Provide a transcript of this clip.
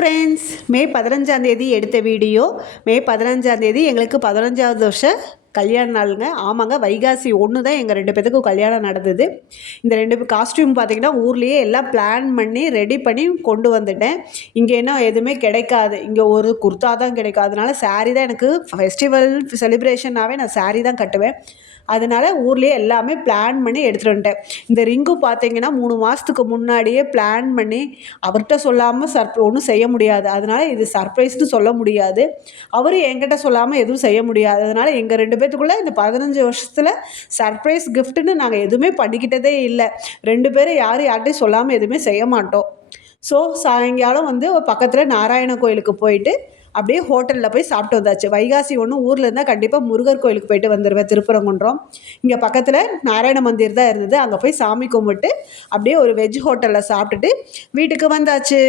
Friends, மே 15ஆம் தேதி எடுத்த வீடியோ. மே 15ஆம் தேதி எங்களுக்கு 15வது வருஷம் கல்யாண நாளுங்க. ஆமாங்க, வைகாசி 1 தான் எங்கள் 2 பேத்துக்கும் கல்யாணம் நடந்தது. இந்த 2 காஸ்ட்யூம் பார்த்திங்கன்னா ஊர்லேயே எல்லாம் பிளான் பண்ணி ரெடி பண்ணி கொண்டு வந்துட்டேன். இங்கே என்ன எதுவுமே கிடைக்காது, இங்கே ஒரு குர்த்தா தான் கிடைக்கும். அதனால சாரீ தான் எனக்கு ஃபெஸ்டிவல் செலிப்ரேஷனாகவே நான் சாரீ தான் கட்டுவேன். அதனால் ஊர்லேயே எல்லாமே பிளான் பண்ணி எடுத்துகிட்டு வந்துட்டேன். இந்த ரிங்கு பார்த்தீங்கன்னா 3 மாதத்துக்கு முன்னாடியே பிளான் பண்ணி அவர்கிட்ட சொல்லாமல் ஒன்றும் செய்ய முடியாது. அதனால் இது சர்ப்ரைஸ்னு சொல்ல முடியாது. அவரும் என்கிட்ட சொல்லாமல் எதுவும் செய்ய முடியாது. அதனால் எங்கள் 2 பேத்துக்குள்ளே இந்த 15 வருஷத்தில் சர்ப்ரைஸ் கிஃப்ட்டுன்னு நாங்கள் எதுவுமே பண்ணிக்கிட்டதே இல்லை. 2 பேரும் யார்கிட்டையும் சொல்லாமல் எதுவுமே செய்ய மாட்டோம். ஸோ சாயங்காலம் பக்கத்தில் நாராயண கோயிலுக்கு போயிட்டு அப்படியே ஹோட்டலில் போய் சாப்பிட்டு வந்தாச்சு. வைகாசி 1 ஊரில் இருந்தால் கண்டிப்பாக முருகர் கோயிலுக்கு போயிட்டு வந்துடுவேன், திருப்பரங்குன்றம். இங்கே பக்கத்தில் நாராயண மந்திர் தான் இருந்தது. அங்கே போய் சாமி கும்பிட்டு அப்படியே ஒரு வெஜ் ஹோட்டலில் சாப்பிட்டுட்டு வீட்டுக்கு வந்தாச்சு.